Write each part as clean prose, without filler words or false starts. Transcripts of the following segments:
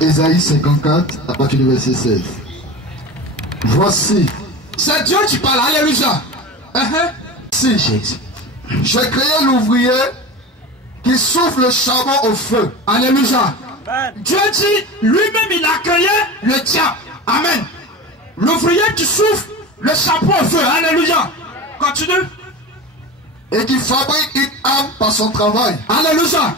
Ésaïe 54, à partir du verset 16. Voici. C'est Dieu qui parle. Alléluia. Si j'ai créé l'ouvrier qui souffle le charbon au feu. Alléluia. Dieu dit, lui-même il a créé le diable. Amen. L'ouvrier qui souffle le charbon au feu. Alléluia. Continue. Et qui fabrique une âme par son travail. Alléluia.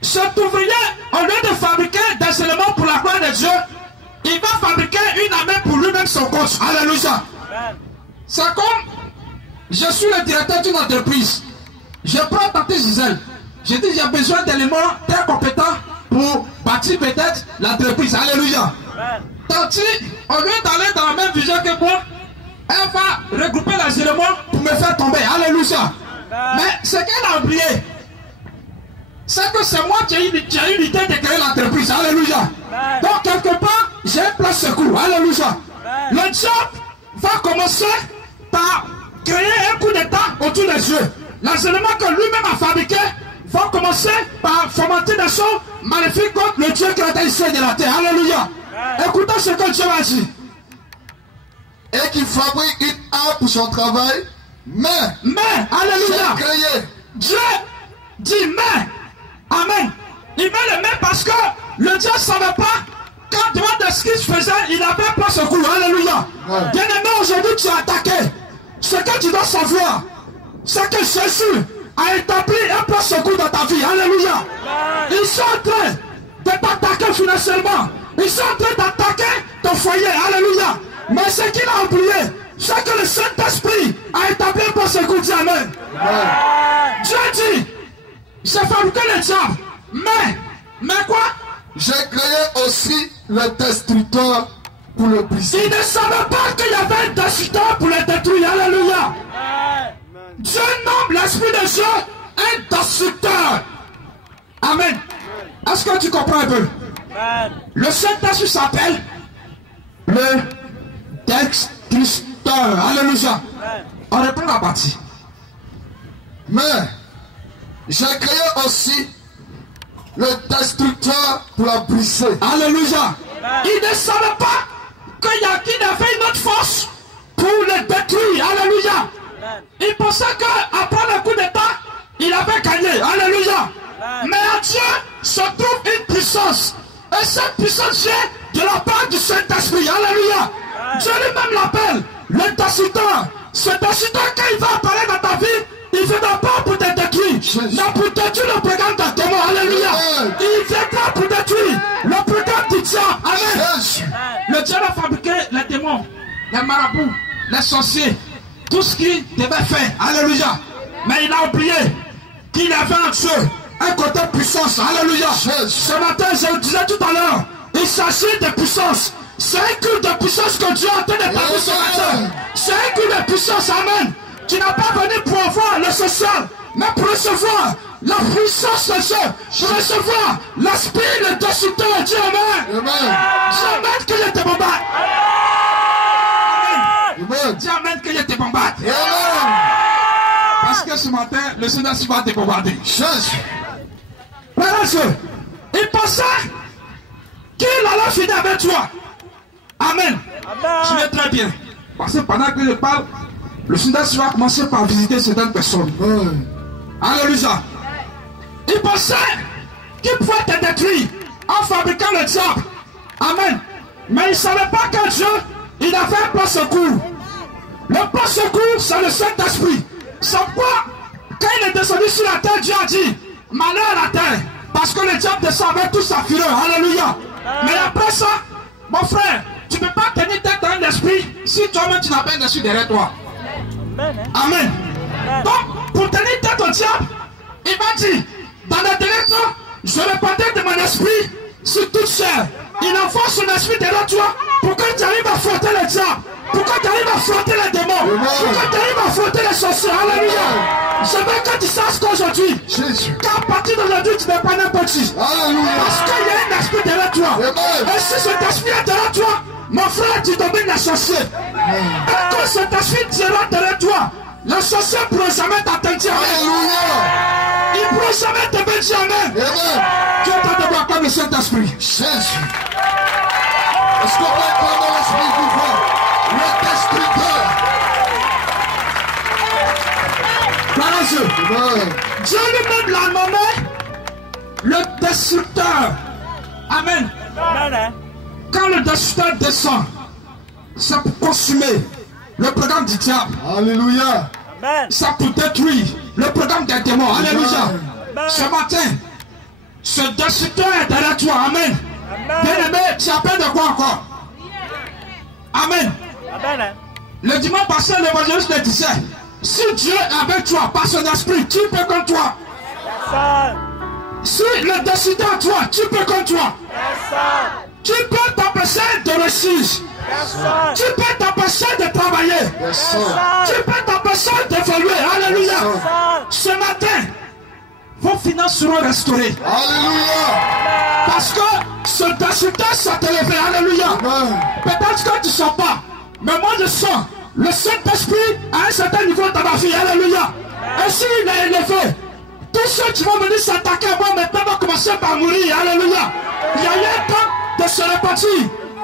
Cet ouvrier, au lieu de fabriquer des éléments pour la gloire de Dieu, il va fabriquer une âme pour lui-même son compte. Alléluia. C'est comme, je suis le directeur d'une entreprise. Je prends Tante Gisèle. Je dis, j'ai besoin d'éléments très compétents pour bâtir peut-être l'entreprise. Alléluia. Tante, au lieu d'aller dans la même vision que moi, elle va regrouper les éléments pour me faire tomber. Alléluia. Mais ce qu'elle a oublié, c'est que c'est moi qui ai eu l'idée de créer l'entreprise. Alléluia. Donc quelque part, j'ai un plan secours. Alléluia. Le diable va commencer par créer un coup d'état autour des yeux. Les éléments que lui-même a fabriqués vont commencer par fomenter des choses maléfiques contre le Dieu qui a été ici de la terre. Alléluia. Écoutez ce que Dieu a dit. Et qui fabrique une âme pour son travail. Mais, alléluia. Créé. Dieu dit mais. Amen. Il met le mais parce que le Dieu ne savait pas quand devant de ce qu'il faisait, il avait pas secours. Alléluia. Bien-aimé, aujourd'hui tu es attaqué. Ce que tu dois savoir, c'est que Jésus a établi un plan secours dans ta vie. Alléluia. Ils sont en train de t'attaquer financièrement. Ils sont en train d'attaquer ton foyer. Alléluia. Mais ce qu'il a oublié, c'est que le Saint-Esprit a établi un plan secours. Dis amen. Dieu dit, j'ai fabriqué le diable. Mais quoi? J'ai créé aussi le destructeur pour le briser. Il ne savait pas qu'il y avait un destructeur pour le détruire. Alléluia. Dieu nomme l'Esprit de Dieu un destructeur. Amen. Est-ce que tu comprends un peu? Le Saint-Esprit s'appelle le destructeur. Alléluia. On reprend la partie. Mais j'ai créé aussi le destructeur pour la briser. Alléluia. Il ne savait pas qu'il avait une autre force pour le détruire. Alléluia. Il pensait qu'après le coup d'état, il avait gagné. Alléluia. Mais en Dieu se trouve une puissance. Et cette puissance vient de la part du Saint-Esprit. Alléluia. Dieu lui-même l'appelle le destructeur. Ce destructeur, quand il va apparaître dans ta vie, il ne viendra pas pour te détruire, mais pour détruire le programme d'un démon. Alléluia. Il viendra pour détruire le programme du diable. Amen. Le diable a fabriqué les démons, les marabouts, les sorciers, tout ce qu'il devait faire. Alléluia. Mais il a oublié qu'il avait en Dieu un côté puissance. Alléluia. Ce matin, je le disais tout à l'heure, il s'agit de puissance. C'est un culte de puissance que Dieu a en train de parler ce matin. C'est un culte de puissance. Amen. Tu n'as pas venu pour avoir le social, mais pour recevoir la puissance de Dieu, pour recevoir l'esprit, le destructeur de Dieu. Amen. Amen. Que je te bombarde. Amen. Dis amen que je te bombarde. Parce que ce matin, le Seigneur va te bombarder. Frère Dieu, il pensait qu'il allait finir avec toi. Amen. Tu es très bien. Parce que pendant que je parle, le Seigneur va commencer par visiter certaines personnes. Alléluia. Il pensait qu'il pouvait te détruire en fabriquant le diable. Amen. Mais il ne savait pas que Dieu, il avait un plan secours. Le plan secours, c'est le Saint-Esprit. C'est pourquoi, quand il est descendu sur la terre, Dieu a dit, malheur à la terre. Parce que le diable descend avec toute sa fureur. Alléluia. Mais après ça, mon frère, tu ne peux pas tenir tête dans l'esprit si toi-même tu n'as pas un esprit derrière toi. Amen. Donc, pour tenir tête au diable, il m'a dit, dans la direction, je répandais de mon esprit sur toute chair. Il envoie son esprit derrière toi pour que tu arrives à frotter le diable, pour que tu arrives à frotter les démons, pour que tu arrives à frotter les sorciers. Alléluia. Je veux que tu saches qu'aujourd'hui, qu'à partir d'aujourd'hui, tu n'es pas n'importe qui. Parce qu'il y a un esprit derrière toi. Et si cet esprit est derrière toi, mon frère, tu domines les sorciers. Et quand cet esprit sera derrière toi, Le sorcier ne pourra jamais t'atteindre. Alléluia. Il ne pourra jamais te bénir. Amen. Amen. Tu es en train de voir comme le Saint-Esprit. Jésus. Est-ce qu'on va entendre l'esprit du vent? Le destructeur. Voilà Dieu. Amen. Dieu lui-même l'a nommé le destructeur. Amen. Amen. Quand le destructeur descend, c'est pour consumer le programme du diable. Alléluia. Amen. C'est pour détruire le programme des démons. Alléluia. Amen. Ce matin, ce destructeur est derrière toi. Amen. Bien aimé, tu as peur de quoi encore? Amen. Amen. Le dimanche passé, l'évangéliste le disait, si Dieu est avec toi, par son esprit, qui peut contre toi? Personne. Si le destructeur est toi, qui peut contre toi? Personne. Qui peut t'empêcher de réussir? Personne. Qui peut t'empêcher de travailler? Personne. Qui peut t'empêcher d'évoluer? Alléluia. Personne. Ce matin, vos finances seront restaurées. Alléluia. Parce que ce destructeur s'est élevé. Alléluia. Amen. Peut-être que tu ne sens pas. Mais moi je sens le Saint-Esprit à un certain niveau dans ma vie. Alléluia. Et s'il est élevé, tous ceux qui vont venir s'attaquer à moi maintenant vont commencer par mourir. Alléluia. Il y a eu un temps de se répartir.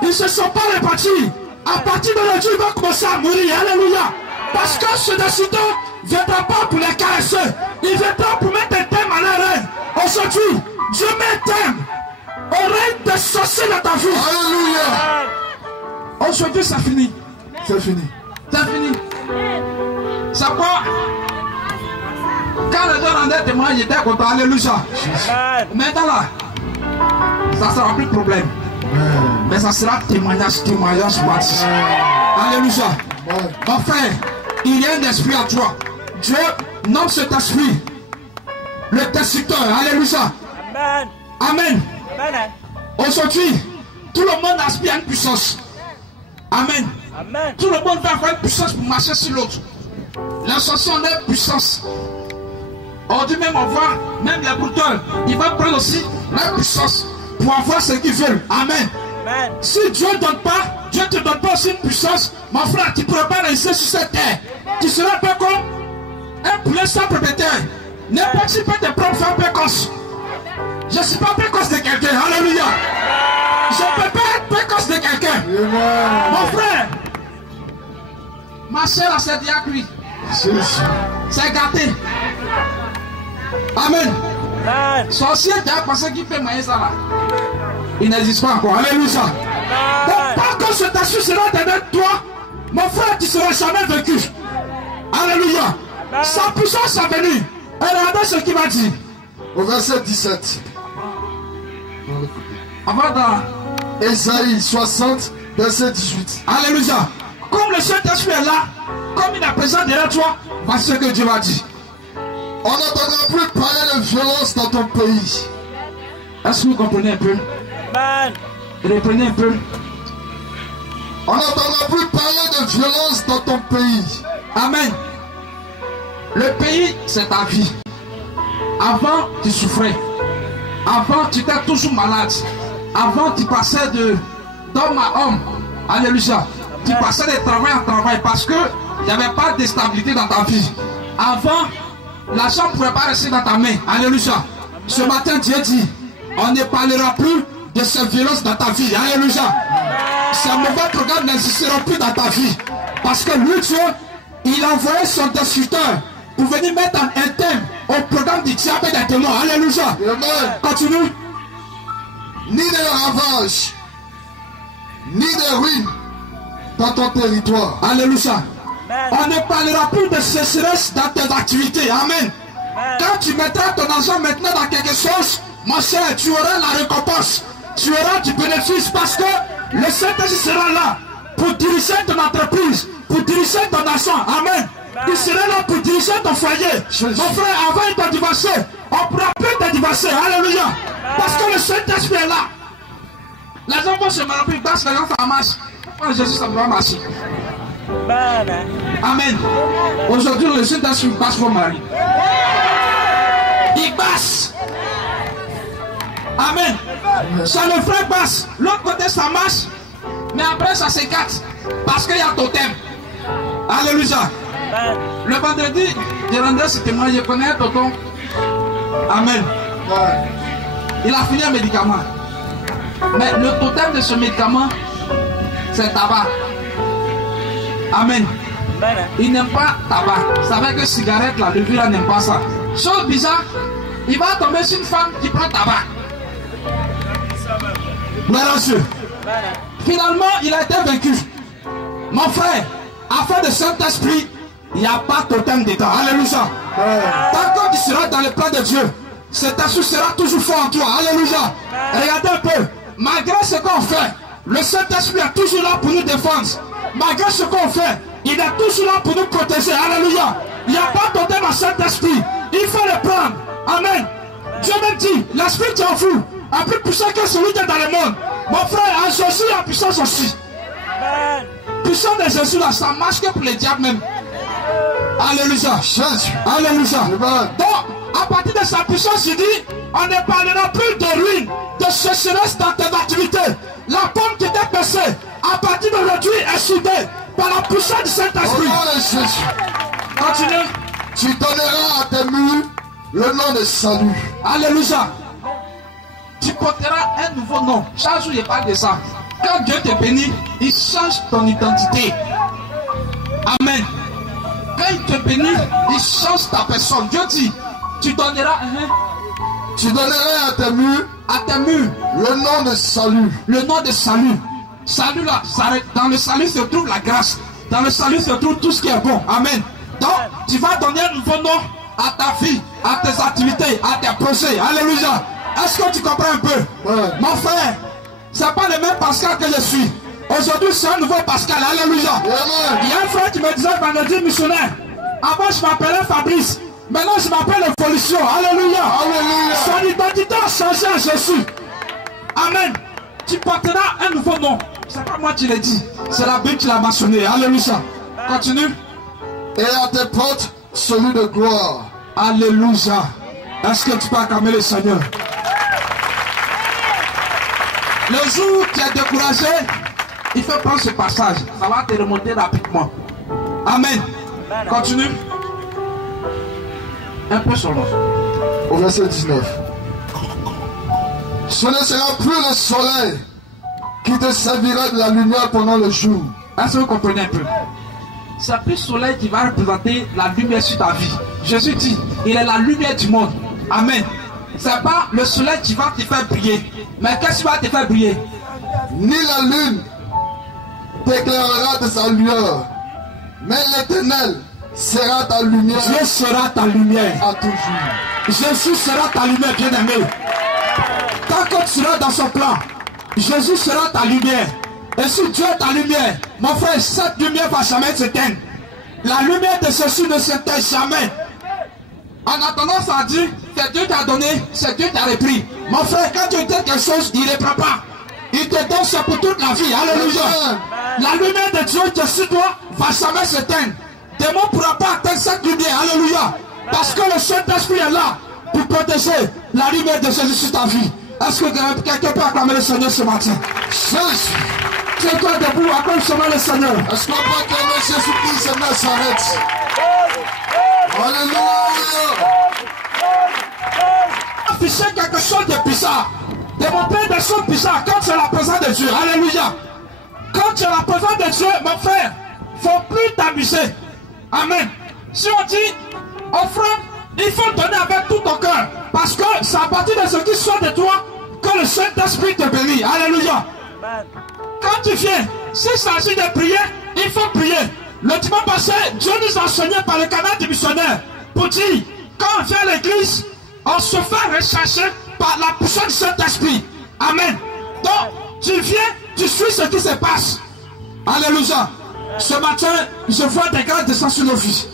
Ils ne se sont pas répartis. À partir d'aujourd'hui, ils vont commencer à mourir. Alléluia. Parce que ce destructeur ne viendra pas pour les caresser. Il viendra pour mettre un thème à leur règne. Aujourd'hui, Dieu met un thème au règne des sorciers dans ta vie. Alléluia. Aujourd'hui, c'est fini. C'est fini. C'est fini. C'est quoi? Quand les gens rendaient témoin, ils étaient contents. Alléluia. Amen. Maintenant là, ça ne sera plus de problème. Amen. Mais ça sera témoignage parti. Alléluia. Amen. Mon frère, il y a un esprit en toi. Dieu nomme cet esprit le destructeur. Alléluia. Amen. Amen. Amen. Aujourd'hui, tout le monde aspire à une puissance. Amen. Amen. Tout le monde va avoir une puissance pour marcher sur l'autre. L'association a une puissance. Aujourd'hui même on voit, même les brouteurs, ils vont prendre aussi la puissance pour avoir ce qu'ils veulent. Amen. Amen. Si Dieu ne donne pas, Dieu ne te donne pas aussi une puissance, mon frère, tu ne pourras pas réussir sur cette terre. Tu seras pas comme un poulet sans propriétaire. N'importe qui peut te prendre faire précoce. Je ne suis pas précoce de quelqu'un. Alléluia. Je ne peux pas être précoce de quelqu'un. Amen. Mon frère, ma soeur a cette diacre, Jésus. c'est gâté. Amen. Amen. Sorcier, tu as pensé qu'il fait moyen ça là. Il n'existe pas encore. Alléluia. Donc, tant que cet assuré sera derrière toi, mon frère, tu ne seras jamais vaincu. Alléluia. Sa puissance est venue. Regardez ce qu'il m'a dit. Au verset 17. Avant dans Ésaïe 60, verset 18. Alléluia. Comme le Saint-Esprit est là, comme il est présent derrière toi, voici ce que Dieu m'a dit. On n'entendra plus parler de violence dans ton pays. Est-ce que vous comprenez un peu? Amen. Reprenez un peu. On n'entendra plus parler de violence dans ton pays. Amen. Le pays, c'est ta vie. Avant, tu souffrais. Avant, tu étais toujours malade. Avant, tu passais d'homme à homme. Alléluia. Tu passais de travail en travail parce que il n'y avait pas de stabilité dans ta vie. Avant, l'argent ne pouvait pas rester dans ta main. Alléluia. Ce matin, Dieu dit, on ne parlera plus de cette violence dans ta vie. Alléluia. Ces mauvais programmes n'existeront plus dans ta vie. Parce que lui, Dieu, il a envoyé son destructeur pour venir mettre un thème au programme du diable et des démons. Alléluia. Amen. Continue. Ni de ravages, ni de ruines dans ton territoire. Alléluia. Amen. On ne parlera plus de sécheresse dans tes activités. Amen. Quand tu mettras ton argent maintenant dans quelque chose, mon cher, tu auras la récompense. Tu auras du bénéfice parce que le Saint-Esprit sera là pour diriger ton entreprise, pour diriger ton argent. Amen. Il sera là pour diriger ton foyer. Mon frère, avant de te divorcer, on ne pourra plus te divorcer. Alléluia. Parce que le Saint-Esprit est là. Les gens vont se marier parce que les gens ça marche. Moi, Jésus, ça va marcher. Amen. Amen. Aujourd'hui, le Saint-Esprit passe pour Marie. Il passe. Amen. Ça le frère passe. L'autre côté, ça marche. Mais après, ça s'écarte. Parce qu'il y a totem. Alléluia. Amen. Le vendredi, je rendais ce témoignage, je connais un tonton. Amen. Ouais. Il a fini un médicament. Mais le totem de ce médicament, c'est tabac. Amen. Amen. Il n'aime pas tabac. C'est avec que cigarette, là, le vieux là n'aime pas ça. Chose bizarre, il va tomber sur une femme qui prend tabac. Merci. Amen. Finalement, il a été vaincu. Mon frère, afin de Saint-Esprit, il n'y a pas de totem dedans. Alléluia. Ouais. Tant que tu seras dans le plan de Dieu, cet esprit sera toujours fort en toi. Alléluia. Regardez un peu. Malgré ce qu'on fait, le Saint-Esprit est toujours là pour nous défendre. Malgré ce qu'on fait, il est toujours là pour nous protéger. Alléluia. Il n'y a pas de totem à Saint-Esprit. Il faut le prendre. Amen. Dieu même dit, l'esprit qui en vous est plus puissant que celui qui est dans le monde. Mon frère, en Jésus, il y a puissance aussi. Amen. Puissance de Jésus là, ça marche que pour les diables même. Alléluia. Jésus. Alléluia. Amen. Donc, à partir de sa puissance, il dit, on ne parlera plus de ruine, de sécheresse dans tes activités. La pomme qui était percée, à partir d'aujourd'hui, est soudée par la puissance du Au Saint-Esprit. nom de Jésus. Continue. Tu donneras à tes murs le nom de salut. Alléluia. Tu porteras un nouveau nom. Chaque jour, je parle de ça. Quand Dieu te bénit, il change ton identité. Amen. Quand il te bénit, il change ta personne. Dieu dit, tu donneras Tu donneras à tes murs le nom de salut. le nom de salut. Salut là, dans le salut se trouve la grâce. Dans le salut se trouve tout ce qui est bon. Amen. Donc, tu vas donner un nouveau nom à ta vie, à tes activités, à tes projets. Alléluia. Est-ce que tu comprends un peu? Ouais. Mon frère, c'est pas le même Pascal que je suis. Aujourd'hui, c'est un nouveau Pascal. Alléluia. Amen. Il y a un frère qui me disait vendredi missionnaire. Avant, je m'appelais Fabrice. Maintenant, je m'appelle Évolution. Alléluia. Alléluia. Son identité a changé à Jésus. Amen. Tu porteras un nouveau nom. C'est pas moi qui l'ai dit. C'est la Bible qui l'a mentionné. Alléluia. Continue. Et à tes portes, celui de gloire. Alléluia. Est-ce que tu peux acclamer le Seigneur? Le jour où tu es découragé, il faut prendre ce passage. Ça va te remonter rapidement. Amen. Continue. Un peu seulement. Au verset 19. Ce ne sera plus le soleil qui te servira de la lumière pendant le jour. Est-ce que vous comprenez un peu? C'est plus le soleil qui va représenter la lumière sur ta vie. Jésus dit, il est la lumière du monde. Amen. C'est pas le soleil qui va te faire briller. Mais qu'est-ce qui va te faire briller? Ni la lune t'éclairera de sa lueur, mais l'Éternel sera ta lumière Dieu sera ta lumière. à toujours. Jésus sera ta lumière, bien-aimé. Tant que tu seras dans son plan, Jésus sera ta lumière. Et si Dieu est ta lumière, mon frère, cette lumière va jamais s'éteindre. La lumière de Jésus ne s'éteint jamais. En attendant, ça dit, c'est Dieu qui a donné, c'est Dieu qui a repris. Mon frère, quand Dieu donne quelque chose, il ne reprend pas. Il te donne ça pour toute la vie. Alléluia. La lumière de Dieu qui est sur toi va jamais s'éteindre. Démon ne pourra pas atteindre cette lumière. Alléluia. Parce que le Saint-Esprit est là pour protéger la lumière de Jésus sur ta vie. Est-ce que quelqu'un peut acclamer le Seigneur ce matin? Jésus. Tiens-toi debout, acclame seulement le Seigneur. Est-ce qu'on peut acclamer Jésus-Christ et maintenant s'arrête? Alléluia. Afficher quelque chose de bizarre. Démontrer des choses bizarres quand tu es la présence de Dieu. Alléluia. Quand tu es la présence de Dieu, mon frère, il ne faut plus t'amuser. Amen. Si on dit offrande, il faut donner avec tout ton cœur. Parce que c'est à partir de ce qui sort de toi que le Saint-Esprit te bénit. Alléluia. Quand tu viens, s'il s'agit de prier, il faut prier. Le dimanche passé, Dieu nous a enseigné par le canal du missionnaire pour dire, quand on vient à l'église, on se fait rechercher par la puissance du Saint-Esprit. Amen. Donc, tu viens, tu suis ce qui se passe. Alléluia. Ce matin, je vois des grâces descendre sur nos vies.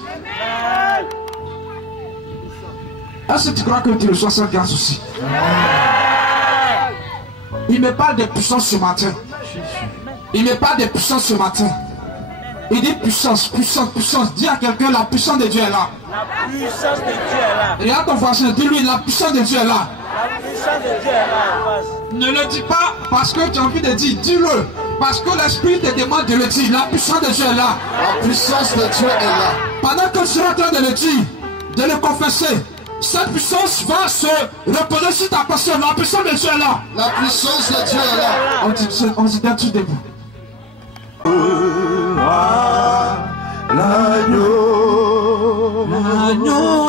Est-ce que tu crois que tu reçois cette grâce aussi? Il me parle de puissance ce matin. Il me parle de puissance ce matin. Il dit puissance, puissance, puissance. Dis à quelqu'un, la puissance de Dieu est là. La puissance de Dieu est là. Regarde ton voisin, dis-lui, la puissance de Dieu est là. La puissance de Dieu est là. Ne le dis pas parce que tu as envie de dire, dis-le. Parce que l'Esprit te demande de le dire. La puissance de Dieu est là. La puissance de Dieu est là. Pendant que tu es en train de le dire, de le confesser, cette puissance va se reposer sur ta personne. La puissance de Dieu est là. La puissance de Dieu est là. On dit bien tout debout. L'agneau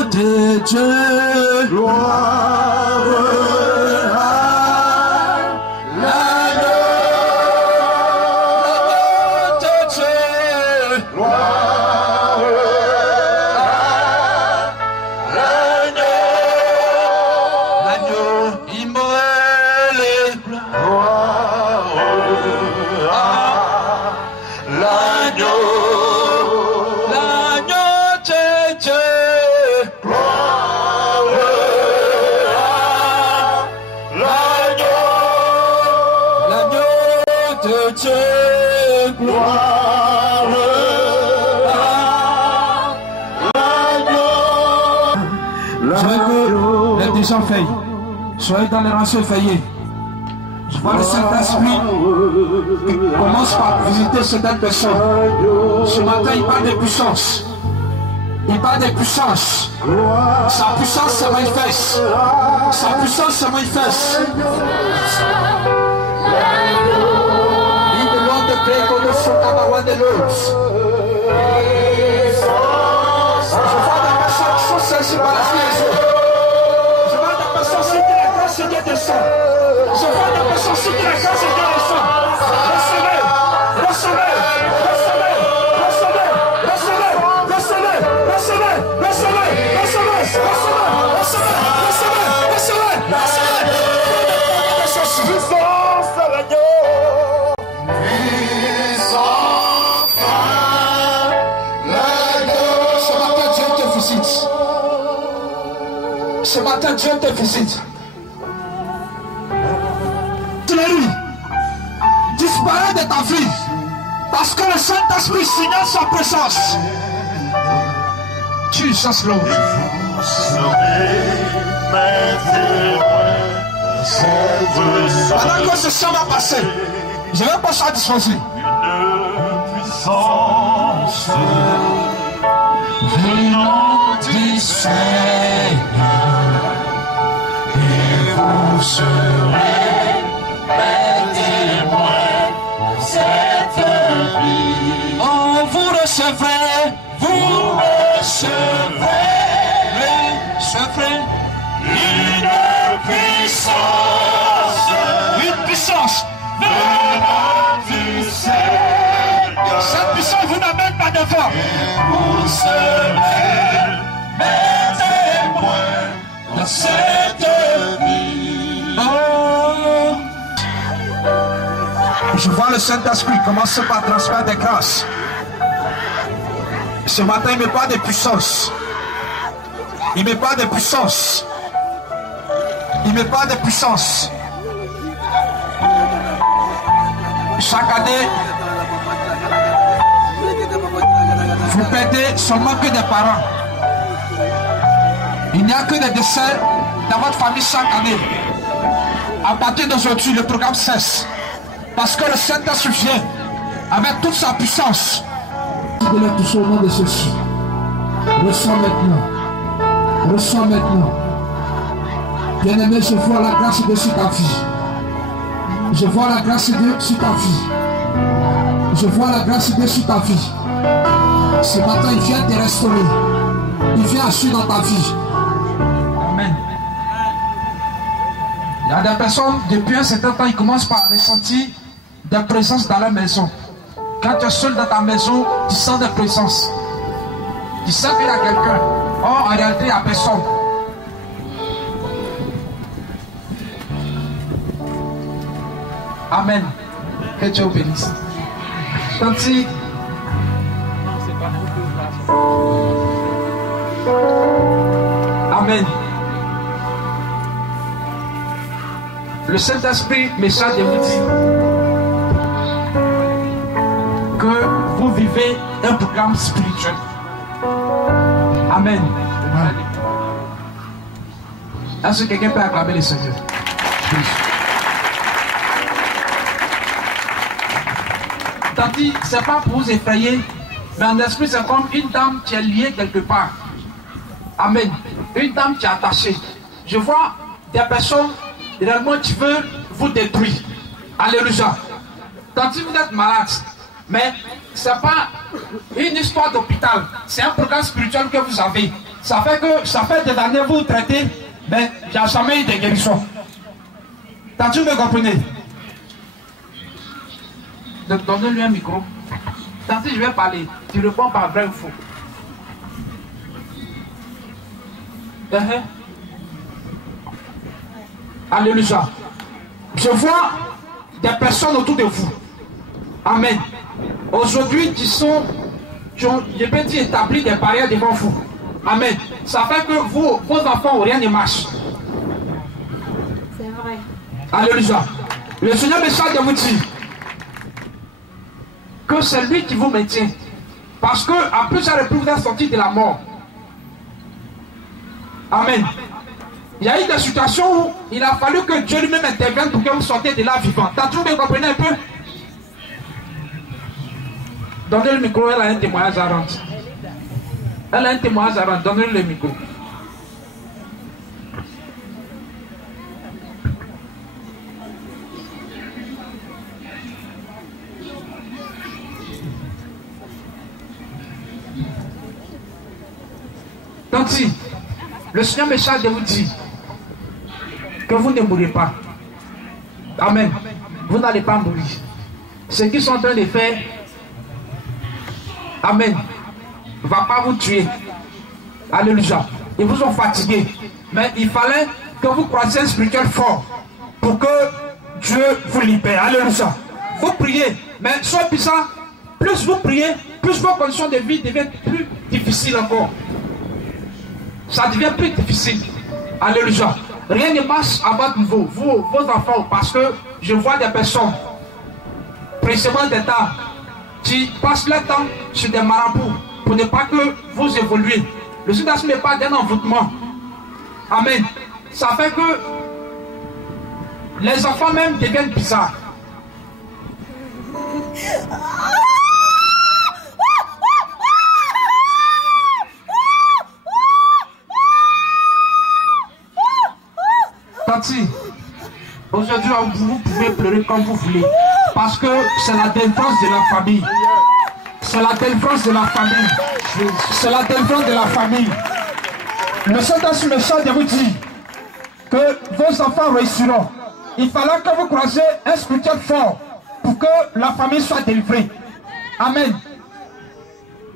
de Dieu. Gloire à l'agneau de Dieu. Gloire à l'agneau immolé. Gloire à l'agneau. Soyez dans les rançons effeuillés. Je vois le Saint-Esprit qui commence par visiter certaines personnes. Ce matin, il parle de puissance. Il parle de puissance. Sa puissance se manifeste. Sa puissance se manifeste. Il demande de prier comme son cabaret de l'autre. Je vois des personnes qui sont saisies par la fille. Je vois des personnes qui la grâce de Dieu descend. Recevez, recevez, recevez, recevez, recevez, recevez, recevez, recevez, recevez, recevez, puissance à l'agneau. Puissance à l'agneau. Ce matin, Dieu te visite. Ce matin, Dieu te visite. Disparaît de ta vie parce que le Saint-Esprit signale sa présence. Jesus Lord. Pendant que ce chant va passer, je vais passer à disposer. Une puissance venant du Seigneur et vous serez cette vie. Oh, vous recevrez une puissance venant du Seigneur. Cette puissance vous n'amène pas devant. Vous serez mes témoins de cette vie. Oh. Je vois le Saint-Esprit commencer par transmettre des grâces. Ce matin, il me parle de puissance. Il me parle de puissance. Il me parle de puissance. Chaque année, vous perdez son manque de parents. Il n'y a que des décès dans votre famille chaque année. À partir d'aujourd'hui, le programme cesse. Parce que le Saint-Esprit vient avec toute sa puissance. De la toucher au nom de ceci. Reçois maintenant. Reçois maintenant. Bien-aimé, je vois la grâce de Dieu sur ta vie. Je vois la grâce de Dieu sur ta vie. Je vois la grâce de Dieu sur ta vie. Ce matin, il vient te restaurer. Il vient agir dans ta vie. Amen. Il y a des personnes, depuis un certain temps, ils commencent par ressentir des présences dans la maison. Quand tu es seul dans ta maison, tu sens des présences. Tu sens qu'il y a quelqu'un. Or, en réalité, il n'y a personne. Amen. Que Dieu vous bénisse. Tanti. Amen. Le Saint-Esprit me charge de vous dire que vous vivez un programme spirituel. Amen. Est-ce que quelqu'un peut acclamer le Seigneur? Tandis, c'est pas pour vous effrayer, mais en esprit, c'est comme une dame qui est liée quelque part. Amen. Une dame qui est attachée. Je vois des personnes, réellement, qui veulent vous détruire. Alléluia. Tandis, vous êtes malade, mais ce n'est pas une histoire d'hôpital, c'est un programme spirituel que vous avez. Ça fait des années que vous traitez, mais il n'y a jamais eu de guérison. Tandis, vous me comprenez? Donnez-lui un micro. Tandis, je vais parler. Tu réponds par vrai ou faux. Alléluia. Je vois des personnes autour de vous. Amen. Aujourd'hui, qui ont, je peux dire, établi des barrières devant vous. Amen. Ça fait que vos enfants, rien ne marche. C'est vrai. Alléluia. Le Seigneur me charge de vous dire que c'est lui qui vous maintient. Parce que, à plusieurs reprises, vous êtes sortis de la mort. Amen. Il y a eu des situations où il a fallu que Dieu lui-même intervienne pour que vous sortiez de là vivant. T'as trouvé, vous comprenez un peu? Donnez le micro, elle a un témoignage à rendre. Elle a un témoignage à rendre, donnez le micro. Donc si, le Seigneur me charge de vous dire que vous ne mourrez pas. Amen. Vous n'allez pas mourir. Ce qu'ils sont en train de faire, amen, ne va pas vous tuer. Alléluia. Ils vous ont fatigué. Mais il fallait que vous croissiez un spirituel fort pour que Dieu vous libère. Alléluia. Vous priez. Mais soit puissant, plus vous priez, plus vos conditions de vie deviennent plus difficiles encore. Ça devient plus difficile. Alléluia. Rien ne marche à votre niveau, vos enfants, parce que je vois des personnes, précisément des temps, qui passent leur temps sur des marabouts pour ne pas que vous évoluez. Le sud-est n'est pas d'un envoûtement. Amen. Ça fait que les enfants même deviennent bizarres. Tati, aujourd'hui vous pouvez pleurer comme vous voulez, parce que c'est la délivrance de la famille. C'est la délivrance de la famille. C'est la délivrance de la famille. Le Saint-Esprit me charge de vous dire que vos enfants réussiront. Il fallait que vous croisiez un spirituel fort pour que la famille soit délivrée. Amen.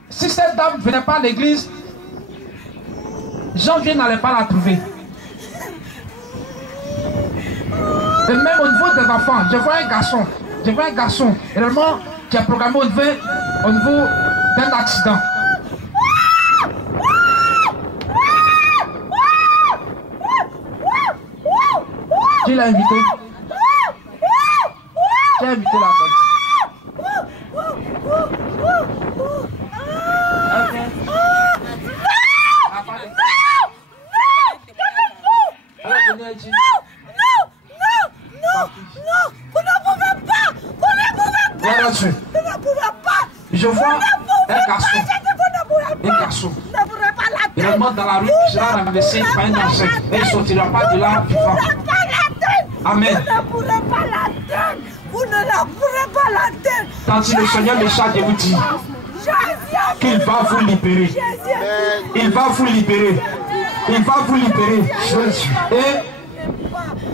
Si cette dame ne venait pas à l'église, Jean-Viens n'allait pas la trouver. Et même au niveau des enfants, je vois un garçon, réellement, qui est programmé au niveau d'un accident. Qui l'a invité? Qui a invité la tante? Je vois un garçon, réellement dans la rue, qui sera renversé par un ancien et il ne sortira pas de là vivant. Amen. Vous ne la pourrez pas la terre. Tandis le Seigneur me charge de vous dire qu'il va vous libérer. Il va vous libérer. Il va vous libérer. Et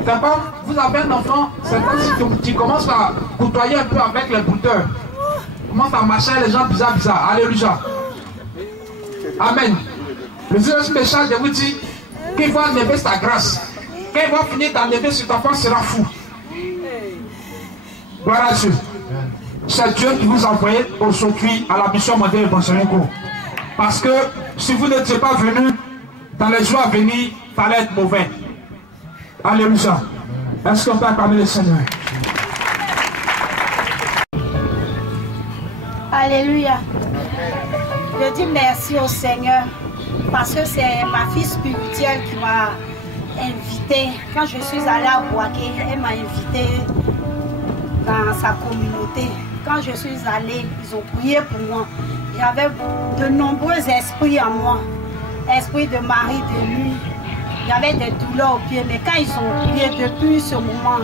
c'est comme vous avez un enfant, c'est quand tu commences à côtoyer un peu avec les bouteurs. Commence à marcher les gens bizarres. Alléluia. Amen. Le Seigneur me charge de vous dire qu'il va enlever sa grâce. Quand il va finir d'enlever cet enfant, sera fou. Gloire à Dieu. C'est Dieu qui vous a envoyé aujourd'hui à la mission mondiale de Bonsorinko. Parce que si vous n'étiez pas venu, dans les jours à venir, il fallait être mauvais. Alléluia. Est-ce qu'on peut acclamer le Seigneur? Alléluia. Je dis merci au Seigneur parce que c'est ma fille spirituelle qui m'a invité. Quand je suis allée à Boaké, elle m'a invité dans sa communauté. quand je suis allée, ils ont prié pour moi. J'avais de nombreux esprits en moi. Esprit de mari de nuit. J'avais des douleurs aux pieds, mais quand ils ont prié depuis ce moment,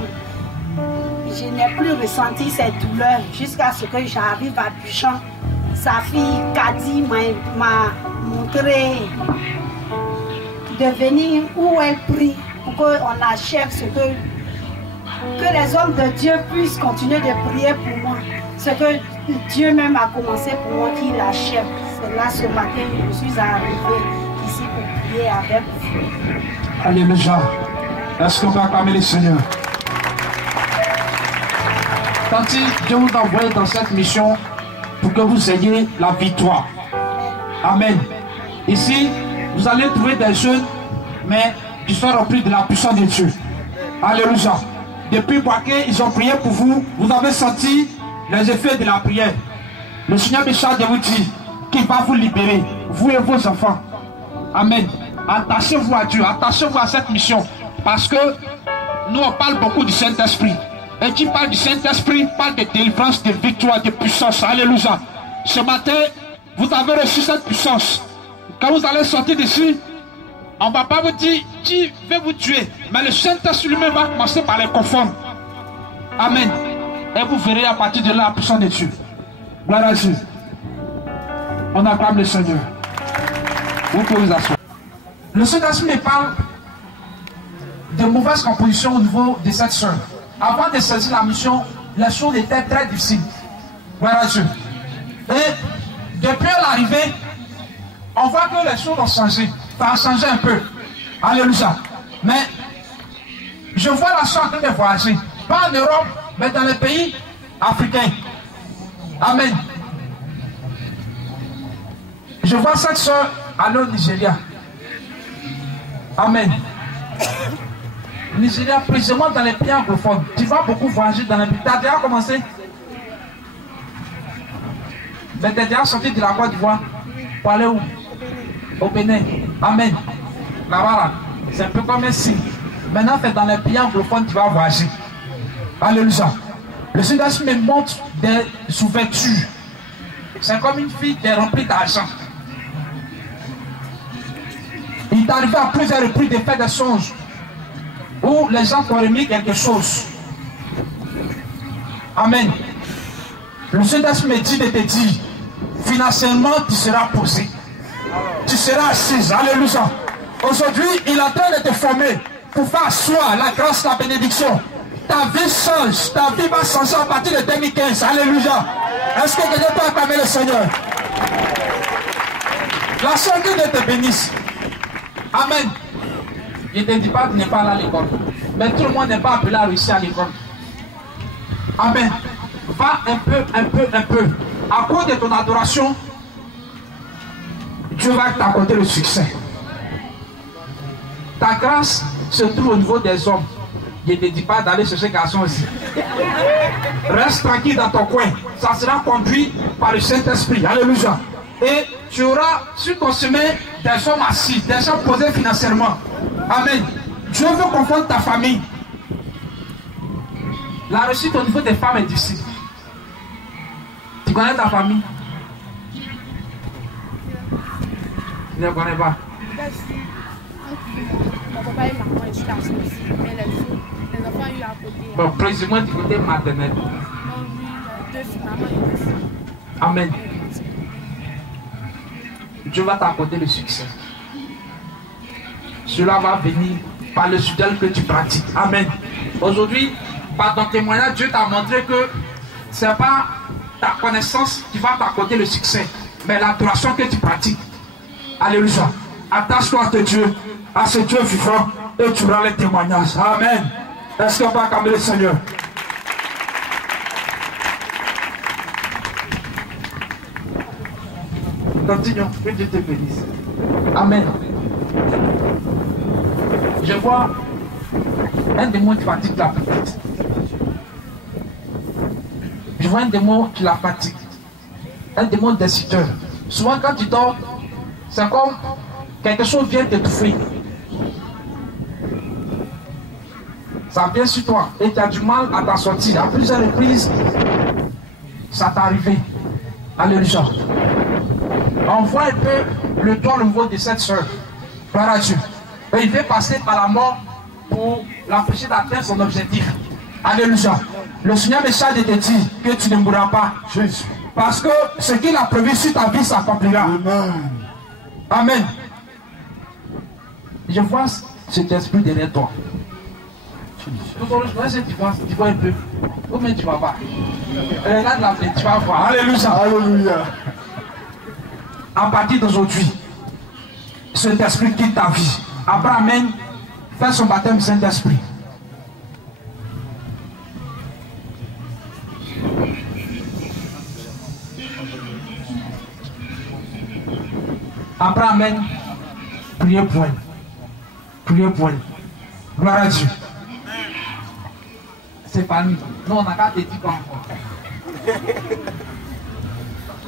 je n'ai plus ressenti cette douleur jusqu'à ce que j'arrive à Buchan. Sa fille Kadi m'a montré de venir où elle prie pour qu'on achève ce que les hommes de Dieu puissent continuer de prier pour moi. Ce que Dieu même a commencé pour moi, qu'il achève. C'est là ce matin je suis arrivée ici pour prier avec vous. Alléluia. Est-ce qu'on va acclamer le Seigneur? Tanti, Dieu vous a envoyé dans cette mission pour que vous ayez la victoire. Amen. Ici, vous allez trouver des jeunes, mais qui sont remplis de la puissance de Dieu. Alléluia. Depuis Boaké, ils ont prié pour vous. Vous avez senti les effets de la prière. Le Seigneur me charge de vous dire qu'il va vous libérer, vous et vos enfants. Amen. Attachez-vous à Dieu, attachez-vous à cette mission. Parce que nous, on parle beaucoup du Saint-Esprit. Et qui parle du Saint-Esprit parle de délivrance, de victoire, de puissance. Alléluia. Ce matin, vous avez reçu cette puissance. Quand vous allez sortir d'ici, on ne va pas vous dire qui veut vous tuer. Mais le Saint-Esprit lui-même va commencer par les confondre. Amen. Et vous verrez à partir de là la puissance de Dieu. Gloire à Dieu. On acclame le Seigneur. Vous pouvez vous asseoir. Le Saint-Esprit me parle de mauvaise composition au niveau de cette soeur. Avant de saisir la mission, les choses étaient très difficiles. Gloire à Dieu. Et depuis l'arrivée, on voit que les choses ont changé. Ça a changé un peu. Alléluia. Mais je vois la soeur en train de voyager. Pas en Europe, mais dans les pays africains. Amen. Je vois cette soeur aller au Nigeria. Amen. Nigeria, précisément dans les pays anglophones. Tu vas beaucoup voyager dans les pays. Tu as déjà commencé? Mais tu es déjà sorti de la Côte d'Ivoire pour aller où? Au Bénin. Amen. Là-bas, c'est un peu comme un signe. Maintenant, c'est dans les pays anglophones que tu vas voyager. Alléluia. Le Seigneur me montre des ouvertures. C'est comme une fille qui est remplie d'argent. Il est arrivé à plusieurs reprises de faire des songes où les gens t'ont remis quelque chose. Amen. Le Seigneur me dit de te dire, financièrement, tu seras posé. Tu seras assise. Alléluia. Aujourd'hui, il est en train de te former pour faire asseoir la grâce, la bénédiction. Ta vie change. Ta vie va changer à partir de 2015. Alléluia. Est-ce que quelqu'un peut acclamer le Seigneur? La soeur que Dieu te bénisse. Amen. Je ne te dis pas que tu n'es pas allé à l'école. Mais tout le monde n'est pas appelé à réussir à l'école. Amen. Va un peu. À cause de ton adoration, Dieu va t'accorder le succès. Ta grâce se trouve au niveau des hommes. Je ne te dis pas d'aller chercher garçon aussi. Reste tranquille dans ton coin. Ça sera conduit par le Saint-Esprit. Alléluia. Et tu auras sur ton chemin des hommes assis, des gens posés financièrement. Amen. Dieu veut confondre ta famille. La réussite au niveau des femmes est difficile. Tu connais ta famille? Tu ne connais pas? Mon papa et maman étaient à aussi, mais les enfants ont eu à côté. Bon, précisément du côté maternel. Non, oui, deux filles, maman et deux filles. Amen. Dieu va t'accorder le succès. Cela va venir par le soutien que tu pratiques. Amen. Aujourd'hui, par ton témoignage, Dieu t'a montré que ce n'est pas ta connaissance qui va t'accorder le succès, mais l'adoration que tu pratiques. Alléluia. Attache-toi à ce Dieu vivant et tu auras les témoignages. Amen. Est-ce qu'on va acclamer le Seigneur? Continuons. Que Dieu te bénisse. Amen. Je vois un démon qui fatigue la petite. Je vois un démon qui la fatigue. Un démon décideur. Souvent quand tu dors, c'est comme quelque chose vient t'étouffer. Ça vient sur toi et tu as du mal à t'en sortir. À plusieurs reprises, ça t'est arrivé. Alléluia. On voit un peu le toit au niveau de cette soeur. Gloire à Dieu. Et il veut passer par la mort pour l'empêcher d'atteindre son objectif. Alléluia. Le Seigneur me charge de te dire que tu ne mourras pas. Jésus. Parce que ce qu'il a prévu sur ta vie s'accomplira. Amen. Amen. Je vois cet esprit derrière toi. Tu vois un peu. Ou bien tu vas pas. Regarde la fête, tu vas voir. Alléluia. Alléluia. À partir d'aujourd'hui, cet esprit quitte ta vie. Abraham fait son baptême Saint-Esprit. Abraham, priez pour elle. Priez pour elle. Gloire à Dieu. C'est pas nous. Non, on n'a qu'à te dire pas encore.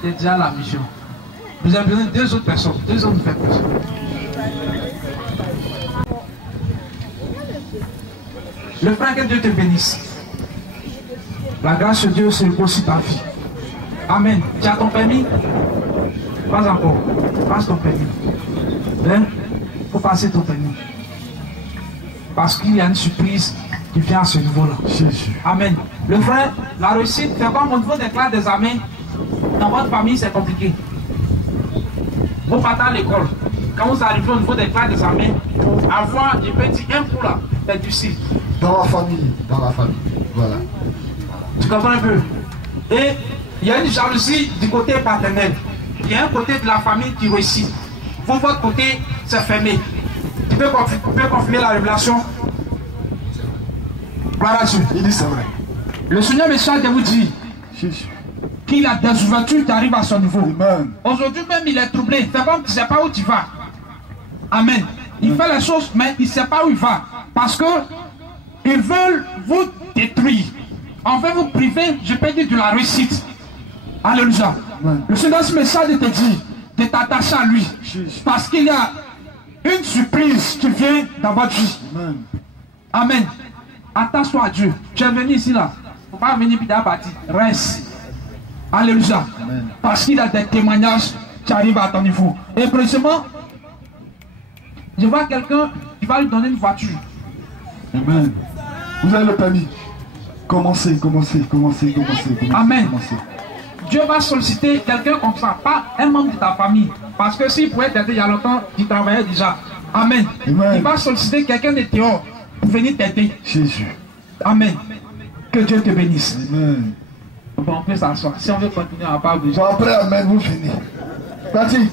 C'est déjà la mission. Vous avez besoin de 2 autres personnes. 2 autres personnes. Le frère, que Dieu te bénisse. La grâce de Dieu se repose sur ta vie. Amen. Tu as ton permis? Pas encore. Passe ton permis. Il faut passer ton permis. Parce qu'il y a une surprise qui vient à ce niveau-là. Amen. Le frère, la réussite, c'est comme au niveau des classes des amis. Dans votre famille, c'est compliqué. Vous partez à l'école. Quand vous arrivez au niveau des classes des amis, avoir, je peux dire, un coup là, c'est difficile. Dans la famille. Dans la famille. Voilà. Tu comprends un peu? Et il y a une jalousie du côté paternel. Il y a un côté de la famille qui réussit. Vous, votre côté, c'est fermé. Tu peux confirmer la révélation? Voilà, Dieu. Il dit c'est vrai. Le Seigneur me charge de vous dire qu'il a des ouvertures qui arrivent à son niveau. Amen. Aujourd'hui même, il est troublé. C'est comme tu ne sais pas où tu vas. Amen. Il fait les choses, mais il ne sait pas où il va. Parce que ils veulent vous détruire. On veut vous priver, je peux dire, de la réussite. Alléluia. Le Seigneur me charge de te dire de t'attacher à lui. Parce qu'il y a une surprise qui vient dans votre vie. Amen. Amen. Attache-toi à Dieu. Tu es venu ici là. Il ne faut pas venir puis partir. Reste. Alléluia. Amen. Parce qu'il y a des témoignages qui arrivent à ton niveau. Et précisément, je vois quelqu'un qui va lui donner une voiture. Amen. Vous avez le permis. Commencez. Amen. Commencez. Dieu va solliciter quelqu'un comme ça, pas un membre de ta famille. Parce que s'il pouvait t'aider il y a longtemps, tu travaillais déjà. Amen. Amen. Il va solliciter quelqu'un de dehors pour venir t'aider. Jésus. Amen. Que Dieu te bénisse. Amen. Bon, on peut s'asseoir. Si on veut continuer, on va pas obliger. Bon, après, Amen, vous finissez. Parti.